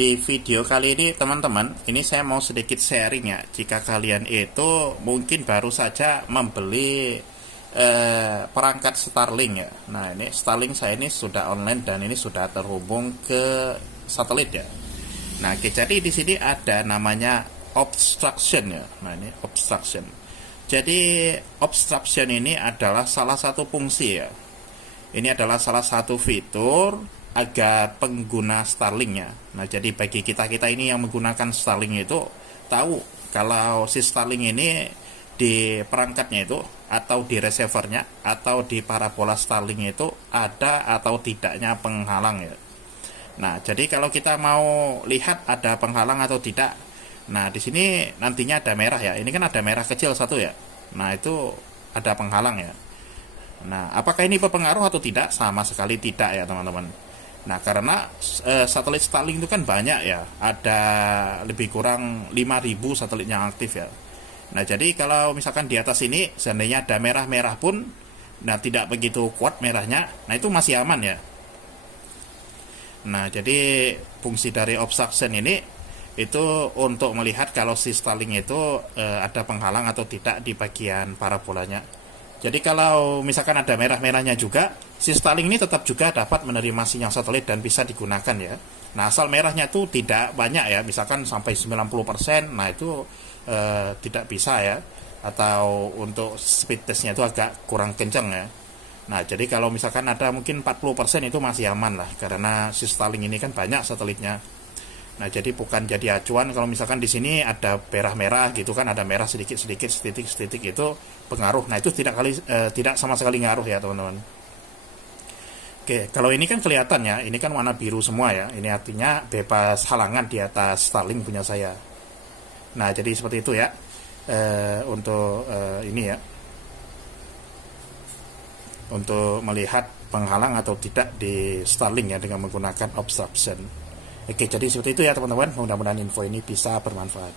Di video kali ini teman-teman, ini saya mau sedikit sharing ya. Jika kalian itu mungkin baru saja membeli perangkat Starlink ya. Nah, ini Starlink saya ini sudah online dan ini sudah terhubung ke satelit ya. Nah, jadi di sini ada namanya obstruction ya. Nah, ini obstruction. Jadi obstruction ini adalah salah satu fungsi ya. Ini adalah salah satu fitur agar pengguna Starlink ya. Nah, jadi bagi kita-kita ini yang menggunakan Starlink itu tahu kalau si Starlink ini di perangkatnya itu atau di receivernya atau di parabola Starlink itu ada atau tidaknya penghalang ya. Nah, jadi kalau kita mau lihat ada penghalang atau tidak, nah di sini nantinya ada merah ya. Ini kan ada merah kecil satu ya. Nah, itu ada penghalang ya. Nah, apakah ini berpengaruh atau tidak? Sama sekali tidak ya teman-teman. Nah, karena satelit Starlink itu kan banyak ya, ada lebih kurang 5.000 satelit yang aktif ya. Nah, jadi kalau misalkan di atas ini seandainya ada merah-merah pun, nah tidak begitu kuat merahnya, nah itu masih aman ya. Nah, jadi fungsi dari obstruction ini itu untuk melihat kalau si Starlink itu ada penghalang atau tidak di bagian parabolanya. Jadi kalau misalkan ada merah-merahnya juga, si Starlink ini tetap juga dapat menerima sinyal satelit dan bisa digunakan ya. Nah, asal merahnya itu tidak banyak ya, misalkan sampai 90%, nah itu tidak bisa ya. Atau untuk speed testnya itu agak kurang kencang ya. Nah, jadi kalau misalkan ada mungkin 40% itu masih aman lah, karena si Starlink ini kan banyak satelitnya. Nah, jadi bukan jadi acuan kalau misalkan di sini ada merah-merah gitu kan, ada merah sedikit-sedikit, setitik-setitik itu pengaruh. Nah, itu tidak sama sekali ngaruh ya, teman-teman. Oke, kalau ini kan kelihatan ya, ini kan warna biru semua ya. Ini artinya bebas halangan di atas Starlink punya saya. Nah, jadi seperti itu ya. Untuk ini ya. Untuk melihat penghalang atau tidak di Starlink ya dengan menggunakan obstruction. Oke, jadi seperti itu ya teman-teman. Mudah-mudahan info ini bisa bermanfaat.